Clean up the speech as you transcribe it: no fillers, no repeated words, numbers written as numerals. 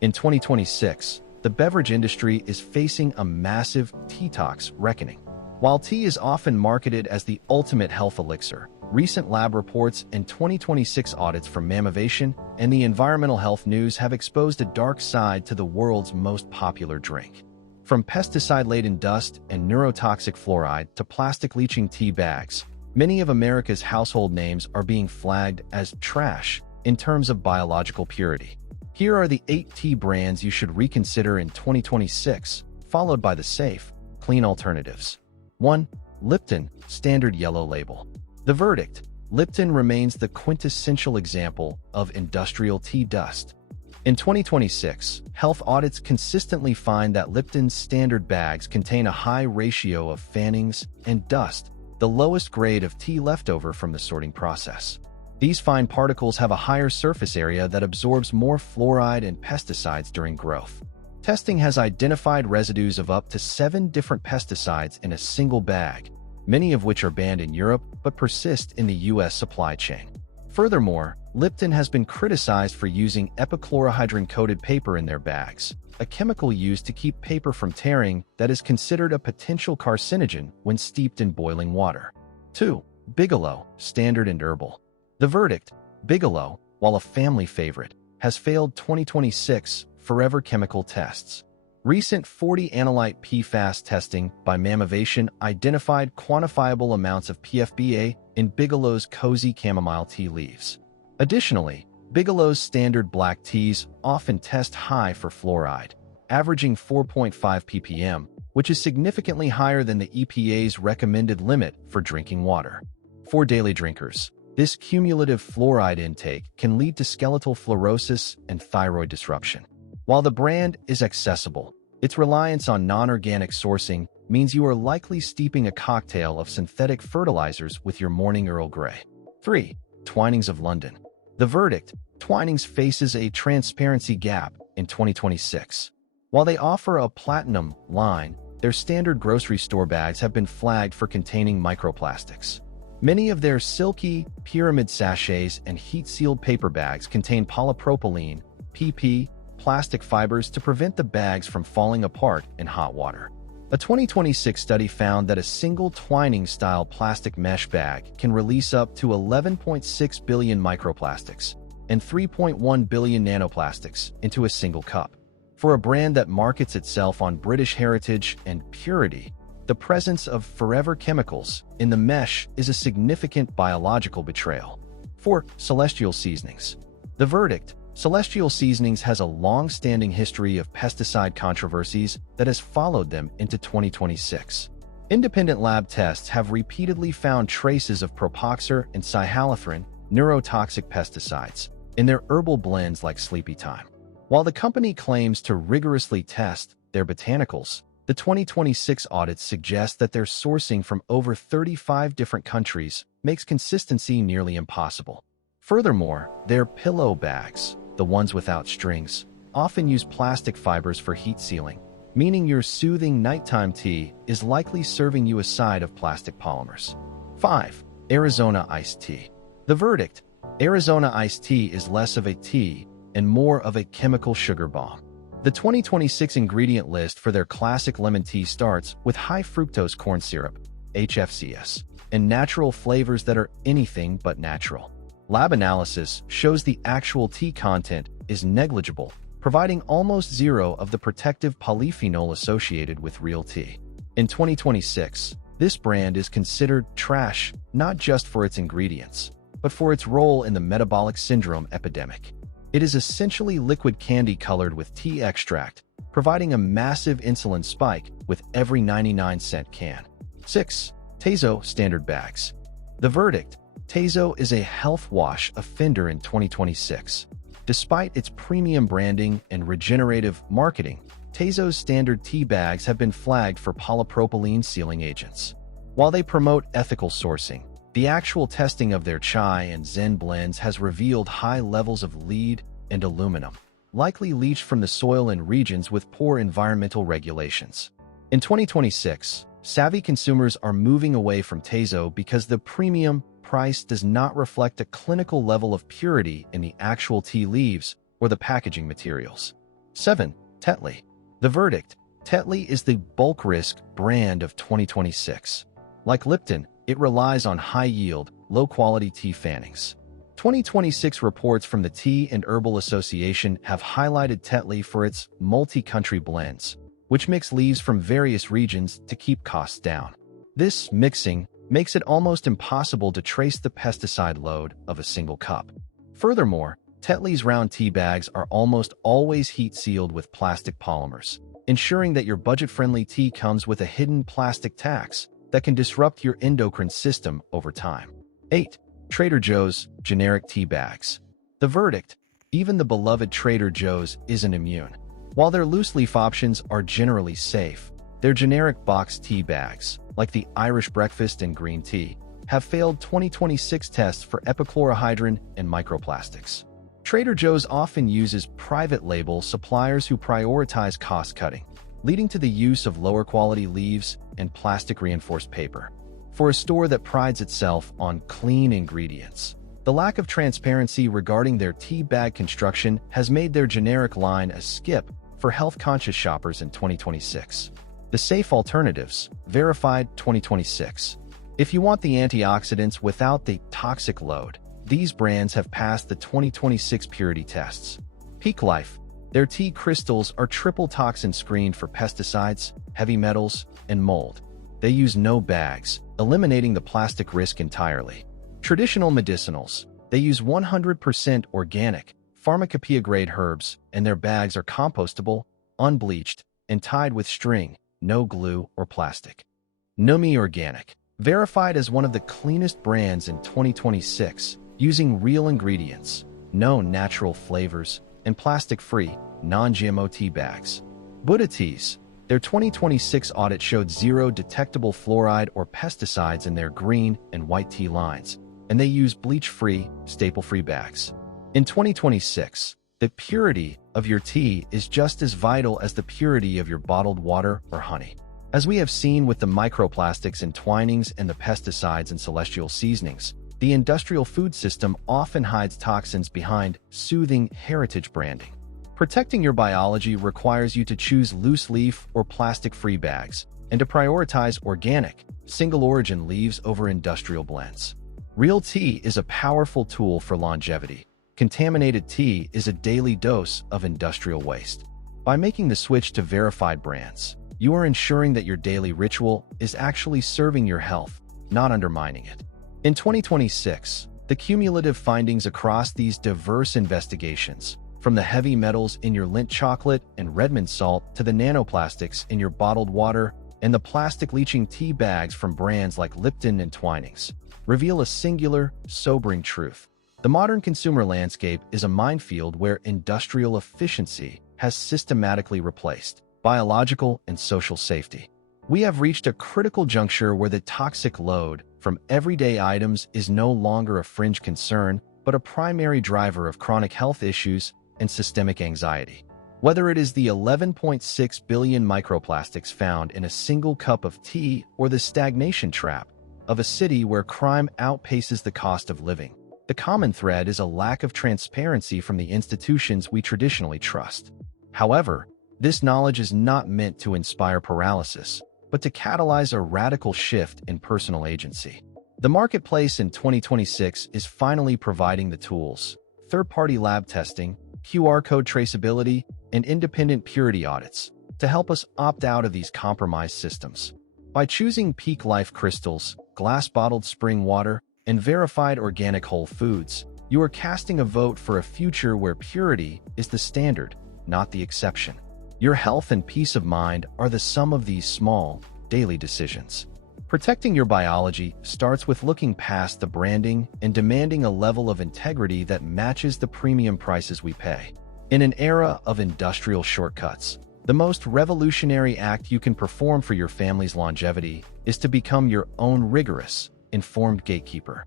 In 2026, the beverage industry is facing a massive detox reckoning. While tea is often marketed as the ultimate health elixir, recent lab reports and 2026 audits from Mammovation and the Environmental Health News have exposed a dark side to the world's most popular drink. From pesticide-laden dust and neurotoxic fluoride to plastic-leaching tea bags, many of America's household names are being flagged as trash in terms of biological purity. Here are the 8 tea brands you should reconsider in 2026, followed by the safe, clean alternatives. 1. Lipton, standard yellow label. The verdict: Lipton remains the quintessential example of industrial tea dust. In 2026, health audits consistently find that Lipton's standard bags contain a high ratio of fannings and dust, the lowest grade of tea leftover from the sorting process. These fine particles have a higher surface area that absorbs more fluoride and pesticides during growth. Testing has identified residues of up to 7 different pesticides in a single bag, many of which are banned in Europe but persist in the U.S. supply chain. Furthermore, Lipton has been criticized for using epichlorohydrin-coated paper in their bags, a chemical used to keep paper from tearing that is considered a potential carcinogen when steeped in boiling water. 2. Bigelow, standard and herbal. The verdict: Bigelow, while a family favorite, has failed 2026 forever chemical tests. Recent 40-analyte PFAS testing by Mammovation identified quantifiable amounts of PFBA in Bigelow's cozy chamomile tea leaves. Additionally, Bigelow's standard black teas often test high for fluoride, averaging 4.5 ppm, which is significantly higher than the EPA's recommended limit for drinking water. For daily drinkers, this cumulative fluoride intake can lead to skeletal fluorosis and thyroid disruption. While the brand is accessible, its reliance on non-organic sourcing means you are likely steeping a cocktail of synthetic fertilizers with your morning Earl Grey. 3. Twinings of London. The verdict: Twinings faces a transparency gap in 2026. While they offer a platinum line, their standard grocery store bags have been flagged for containing microplastics. Many of their silky, pyramid sachets and heat-sealed paper bags contain polypropylene, PP, plastic fibers to prevent the bags from falling apart in hot water. A 2026 study found that a single Twinings-style plastic mesh bag can release up to 11.6 billion microplastics and 3.1 billion nanoplastics into a single cup. For a brand that markets itself on British heritage and purity, the presence of forever chemicals in the mesh is a significant biological betrayal. 4. Celestial Seasonings. The verdict: Celestial Seasonings has a long-standing history of pesticide controversies that has followed them into 2026. Independent lab tests have repeatedly found traces of propoxur and cyhalothrin, neurotoxic pesticides, in their herbal blends like Sleepy Time. While the company claims to rigorously test their botanicals, the 2026 audits suggest that their sourcing from over 35 different countries makes consistency nearly impossible. Furthermore, their pillow bags, the ones without strings, often use plastic fibers for heat sealing, meaning your soothing nighttime tea is likely serving you a side of plastic polymers. 5. Arizona Iced Tea. The verdict: Arizona Iced Tea is less of a tea and more of a chemical sugar bomb. The 2026 ingredient list for their classic lemon tea starts with high fructose corn syrup, HFCS, and natural flavors that are anything but natural. Lab analysis shows the actual tea content is negligible, providing almost zero of the protective polyphenol associated with real tea. In 2026, this brand is considered trash not just for its ingredients, but for its role in the metabolic syndrome epidemic. It is essentially liquid candy colored with tea extract, providing a massive insulin spike with every 99-cent can. 6. Tazo Standard Bags. The verdict: Tazo is a health wash offender in 2026. Despite its premium branding and regenerative marketing, Tazo's standard tea bags have been flagged for polypropylene sealing agents. While they promote ethical sourcing, the actual testing of their chai and zen blends has revealed high levels of lead and aluminum, likely leached from the soil in regions with poor environmental regulations. In 2026, savvy consumers are moving away from Tazo because the premium price does not reflect a clinical level of purity in the actual tea leaves or the packaging materials. 7. Tetley. The verdict: Tetley is the bulk risk brand of 2026. Like Lipton, it relies on high-yield, low-quality tea fannings. 2026 reports from the Tea and Herbal Association have highlighted Tetley for its multi-country blends, which mix leaves from various regions to keep costs down. This mixing makes it almost impossible to trace the pesticide load of a single cup. Furthermore, Tetley's round tea bags are almost always heat-sealed with plastic polymers, ensuring that your budget-friendly tea comes with a hidden plastic tax that can disrupt your endocrine system over time. 8. Trader Joe's generic tea bags. The verdict: even the beloved Trader Joe's isn't immune. While their loose-leaf options are generally safe, their generic box tea bags, like the Irish breakfast and green tea, have failed 2026 tests for epichlorohydrin and microplastics. Trader Joe's often uses private label suppliers who prioritize cost-cutting, leading to the use of lower-quality leaves and plastic-reinforced paper. For a store that prides itself on clean ingredients, the lack of transparency regarding their tea bag construction has made their generic line a skip for health-conscious shoppers in 2026. The safe alternatives, verified 2026. If you want the antioxidants without the toxic load, these brands have passed the 2026 purity tests. Pique Life. Their tea crystals are triple toxin screened for pesticides, heavy metals, and mold. They use no bags, eliminating the plastic risk entirely. Traditional Medicinals. They use 100% organic, pharmacopoeia-grade herbs, and their bags are compostable, unbleached, and tied with string, no glue or plastic. Numi Organic. Verified as one of the cleanest brands in 2026, using real ingredients, known natural flavors, and plastic-free, non-GMO tea bags. Buddha Teas. Their 2026 audit showed zero detectable fluoride or pesticides in their green and white tea lines, and they use bleach-free, staple-free bags. In 2026, the purity of your tea is just as vital as the purity of your bottled water or honey. As we have seen with the microplastics in Twinings and the pesticides in celestial seasonings, the industrial food system often hides toxins behind soothing heritage branding. Protecting your biology requires you to choose loose-leaf or plastic-free bags and to prioritize organic, single-origin leaves over industrial blends. Real tea is a powerful tool for longevity. Contaminated tea is a daily dose of industrial waste. By making the switch to verified brands, you are ensuring that your daily ritual is actually serving your health, not undermining it. In 2026, the cumulative findings across these diverse investigations, from the heavy metals in your Lindt chocolate and Redmond salt to the nanoplastics in your bottled water and the plastic-leaching tea bags from brands like Lipton and Twinings, reveal a singular, sobering truth. The modern consumer landscape is a minefield where industrial efficiency has systematically replaced biological and social safety. We have reached a critical juncture where the toxic load from everyday items is no longer a fringe concern, but a primary driver of chronic health issues and systemic anxiety. Whether it is the 11.6 billion microplastics found in a single cup of tea or the stagnation trap of a city where crime outpaces the cost of living, the common thread is a lack of transparency from the institutions we traditionally trust. However, this knowledge is not meant to inspire paralysis, but to catalyze a radical shift in personal agency. The marketplace in 2026 is finally providing the tools: third-party lab testing, QR code traceability, and independent purity audits to help us opt out of these compromised systems. By choosing Pique Life crystals, glass-bottled spring water, and verified organic whole foods, you are casting a vote for a future where purity is the standard, not the exception. Your health and peace of mind are the sum of these small, daily decisions. Protecting your biology starts with looking past the branding and demanding a level of integrity that matches the premium prices we pay. In an era of industrial shortcuts, the most revolutionary act you can perform for your family's longevity is to become your own rigorous, informed gatekeeper.